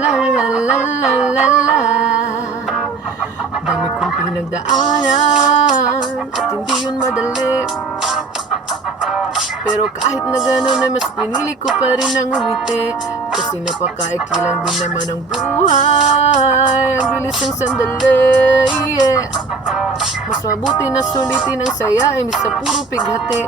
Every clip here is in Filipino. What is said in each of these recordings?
la la la la la la. Dami kong pinagdaanan at hindi yun madali. Pero kahit na gano'n ay mas pinili ko pa rin ang umiti. Kasi napakaikli lang din naman ang buhay. Ang bilis ng sandali, yeah. Mas mabuti na sulitin ang saya imbis sa puro pighati.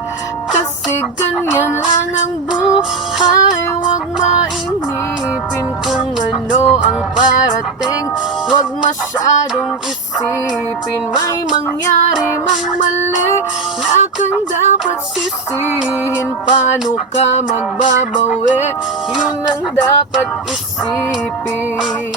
Kasi ganyan lang ang buhay. Huwag mainipin kung ano ang parating. Huwag masyadong isipin may mangyari mang mali. Lahat kang dapat sisihin. Paano ka magbabawi? Yun ang dapat isipin.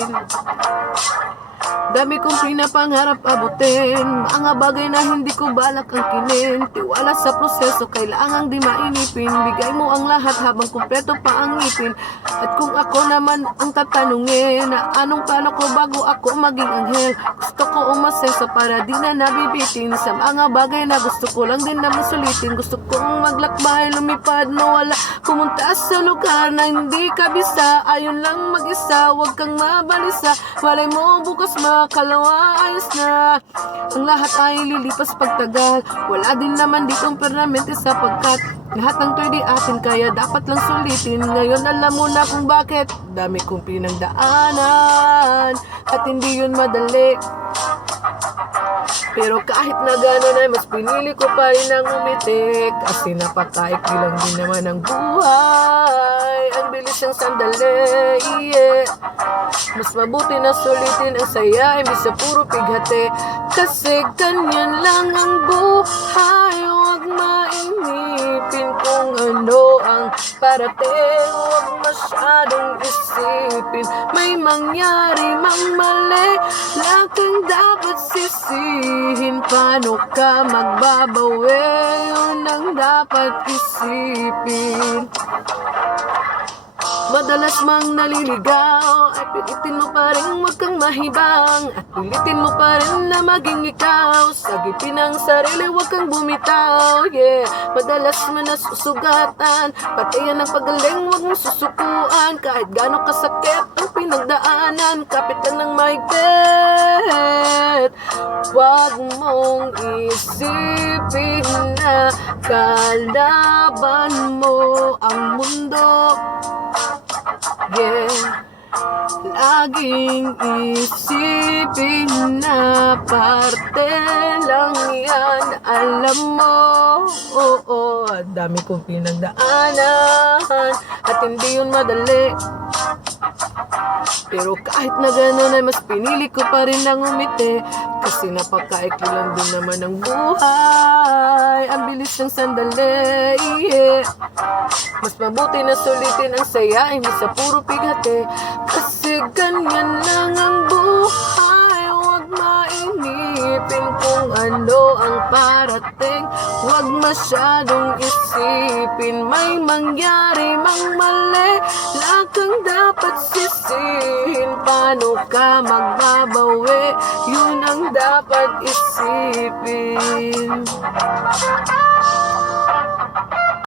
Dami kong pinapangarap abutin, mga bagay na hindi ko balak ang kinin. Tiwala sa proseso, kailangang di mainipin. Bigay mo ang lahat habang kumpleto pa ang ngipin. At kung ako naman ang tatanungin, na anong plano ko bago ako maging anghel? Gusto ko umasenso para di na nabibitin sa mga bagay na gusto ko lang din naman sulitin. Gusto kong maglakbay, lumipad, mawala, pumunta sa lugar na hindi kabisa. Ayun lang mag-isa, huwag kang mabalisa. Malay mo bukas makalawa, ayos na. Ang lahat ay lilipas pagtagal. Wala din naman ditong permanente sapagkat lahat ng to'y di atin, kaya dapat lang sulitin. Ngayon alam mo na kung bakit. Dami kong pinagdaanan at hindi yun madali. Pero kahit na gano'n ay mas pinili ko pa rin ang umiti. Kasi napakaikli lang din naman ang buhay. Ang bilis ng sandali, yeah. Mas mabuti na sulitin ang saya imbis sa puro pighati. Kasi ganyan lang ang buhay. Huwag mainipin kung ano ang parating. Huwag masyadong isipin may mangyari mang mali. Lahat kang dapat sisihin. Paano ka magbabawi? Yun ang dapat isipin. Madalas mang naliligaw ay pilitin mo pa rin huwag kang mahibang. At pilitin mo pa rin na maging ikaw. Sagipin ang sarili, huwag kang bumitaw, yeah. Madalas man nasusugatan, patayan ang pagaling, huwag mong susukuan. Kahit gano'ng kasakit ang pinagdaanan, kapit lang ng mahigpit. Huwag mong isipin na kalaban mo ang mundo, yeah. Laging isipin na parte lang yan. Alam mo, oo, dami kong pinagdaanan at hindi yun madali. Pero kahit na gano'n ay mas pinili ko pa rin ang umiti. Kasi napakaikli lang din naman ang buhay. Ang bilis ng sandali, yeah. Mas mabuti na sulitin ang saya imbis sa puro pighati. Kasi ganyan lang ang buhay. Huwag mainipin kung ano ang parating. Huwag masyadong isipin may mangyari mang mali. Lahat kang dapat sisihin. Paano ka magbabawi? Yun ang dapat isipin.